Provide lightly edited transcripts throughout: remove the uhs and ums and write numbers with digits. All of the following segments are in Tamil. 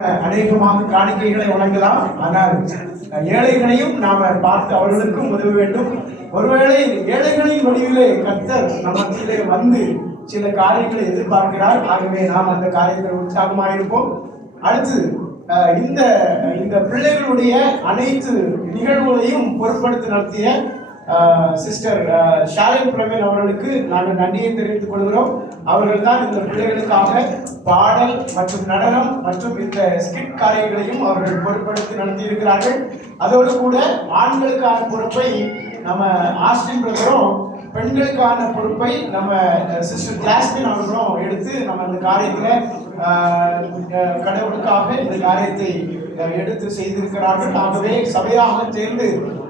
அநேகமாக காணிக்கைகளை வழங்கலாம். ஆனால் ஏழைகளையும் நாம பார்த்து அவர்களுக்கும் உதவ வேண்டும். ஒருவேளை ஏழைகளின் வடிவிலே கர்த்தர் நம்மத்திலே வந்து சில காரியங்களை எதிர்பார்க்கிறார். ஆகவே நாம் அந்த காரியத்தில் உற்சாகமாக இருப்போம். அடுத்து இந்த இந்த பிள்ளைகளுடைய அனைத்து நிகழ்வுகளையும் பொருட்படுத்தி நடத்திய சிஸ்டர் ஷாலின் பிரவீன் அவர்களுக்கு நாங்கள் நன்றியை தெரிவித்துக் கொள்கிறோம். அவர்கள் தான் இந்த பிள்ளைகளுக்காக பாடல் மற்றும் நடனம் மற்றும் இந்த ஸ்கிட் காரியங்களையும் அவர்கள் பொருட்படுத்தி நடத்தி இருக்கிறார்கள். அதோடு கூட ஆண்களுக்கான பொறுப்பை நம்ம ஆஸ்டின் பிரதரும், பெண்களுக்கான பொறுப்பை நம்ம சிஸ்டர் ஜாஸ்மின் அவர்களும் எடுத்து நம்ம இந்த காரியத்தில் கடவுளுக்காக இந்த காரியத்தை எடுத்து செய்திருக்கிறார்கள். ஆகவே சபையாக சேர்ந்து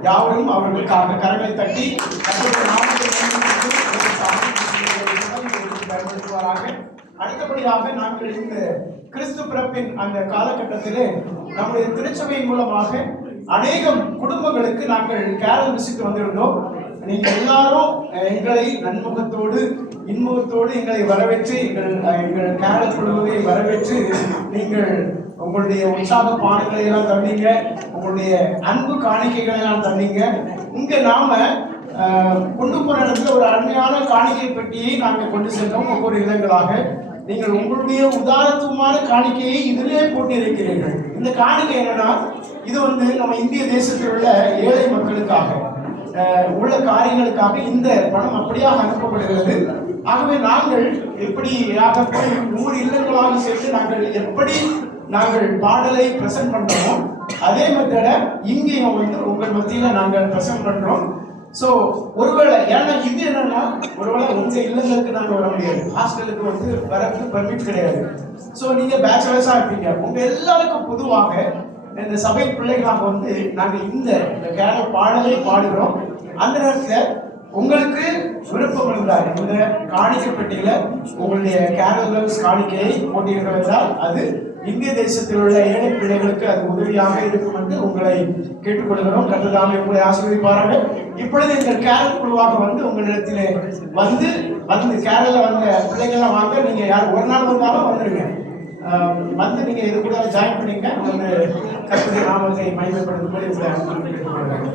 யாவரும் அவர்களுக்காக கரங்களை தட்டி பயன்படுத்துவாராக. அடுத்தபடியாக நாங்கள் இந்த கிறிஸ்து பிறப்பின் அந்த காலகட்டத்திலே நம்முடைய திருச்சபையின் மூலமாக அநேகம் குடும்பங்களுக்கு நாங்கள் கேரல் விசிட் வந்திருந்தோம். நீங்கள் எல்லாரும் எங்களை நன்முகத்தோடு இன்முகத்தோடு எங்களை வரவேற்று எங்கள் கேரல் குழுவை வரவேற்று நீங்கள் உங்களுடைய உற்சாக பானங்களை எல்லாம் தந்தீங்க, உங்களுடைய அன்பு காணிக்கைகளை எல்லாம் தந்தீங்க. இங்க நாம கொண்டு போன இடத்துல ஒரு அருமையான காணிக்கை பெட்டியை நாங்கள் கொண்டு சென்றோம். ஒவ்வொரு இல்லங்களாக நீங்கள் உங்களுடைய உதாரணத்துவமான காணிக்கையை இதிலே போட்டு இருக்கிறீர்கள். இந்த காணிக்கை என்னன்னா, இது நம்ம இந்திய தேசத்தில் உள்ள ஏழை மக்களுக்காக உள்ள காரியங்களுக்காக இந்த பணம் அப்படியாக அனுப்பப்படுகிறது. ஆகவே நாங்கள் எப்படியாக போய் 100 இல்லங்களாக சேர்த்து நாங்கள் பாடலை பிரசன்ட் பண்றோமோ அதே மெத்தட இங்கேயும் உங்கள் மத்தியில நாங்கள் பிரசன்ட் பண்றோம். ஸோ ஒருவேளை ஏன்னா இது என்னன்னா, ஒருவேளை உங்க இல்லங்களுக்கு நாங்கள் வர முடியாது, ஹாஸ்டலுக்கு வரக்கு பர்மிட் கிடையாது. ஸோ நீங்க பேச்சுலர்ஸா இருப்பீங்க. உங்க எல்லாருக்கும் பொதுவாக இந்த சபை பிள்ளைகளாக நாங்கள் இந்த கேரள பாடலை பாடுகிறோம். அந்த நேரத்தில் உங்களுக்கு விருப்பம் இருந்தால் இந்த காணிக்கை பெட்டியில உங்களுடைய கேரள காணிக்கையை போட்டியிருந்தால் அது இந்திய தேசத்தில் உள்ள ஏழை பிள்ளைகளுக்கு அது உதவியாக இருக்கும் என்று உங்களை கேட்டுக்கொள்கிறோம். கர்த்தர் உங்களை ஆசீர்வதிப்பார்கள். இப்பொழுது இந்த கேரள குழுவாக உங்களிடத்திலே வந்து கேரள வந்த பிள்ளைகள்லாம் வாங்க. நீங்க யார் ஒரு நாள் வந்தாலும் வந்துருங்க, நீங்க இது கூட ஜாயின் பண்ணிங்க. கர்த்தருடைய நாமத்தை மகிமைப்படுத்தும்படி உங்களை கேட்டுக்கொள்கிறேன்.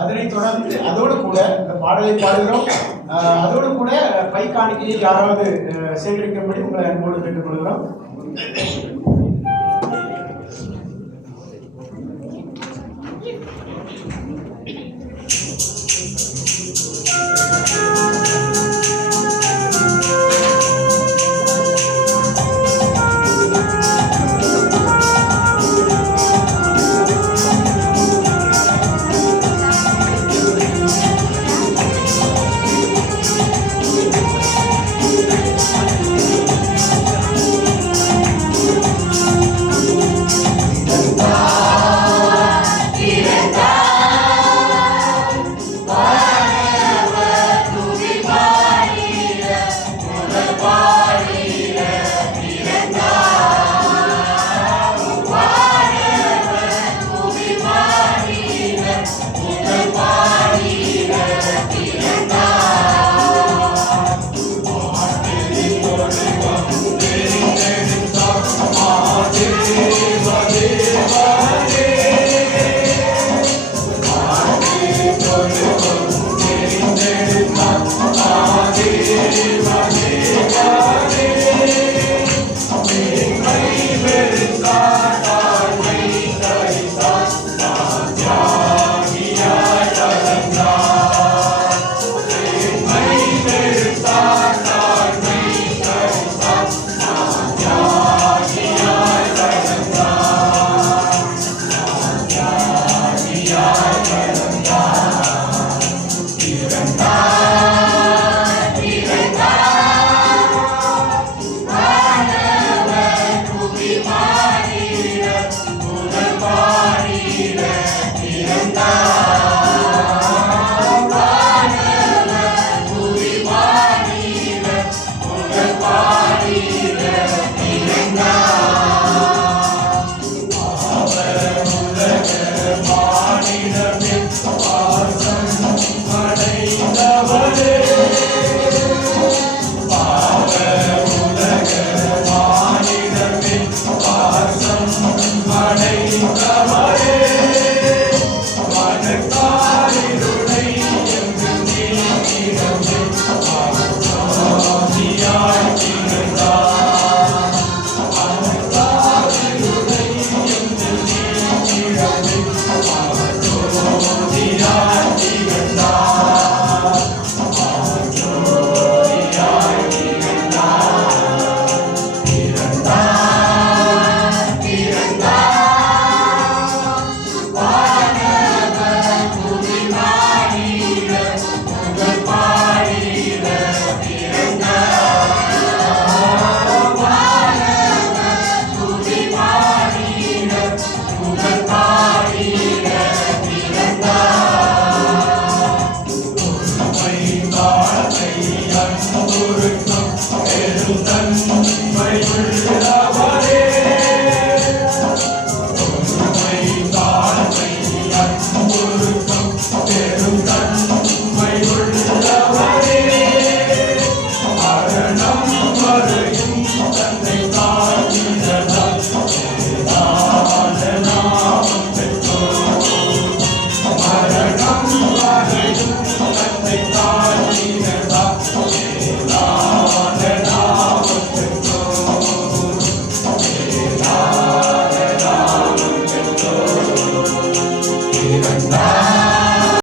அதனை தொடர்ந்து அதோடு கூட இந்த பாடலை பாடுகிறோம். அதோடு கூட பை காணிக்கையை யாராவது சேகரிக்கும்படி உங்களை அன்போடு கேட்டுக்கொள்கிறோம். Thank you.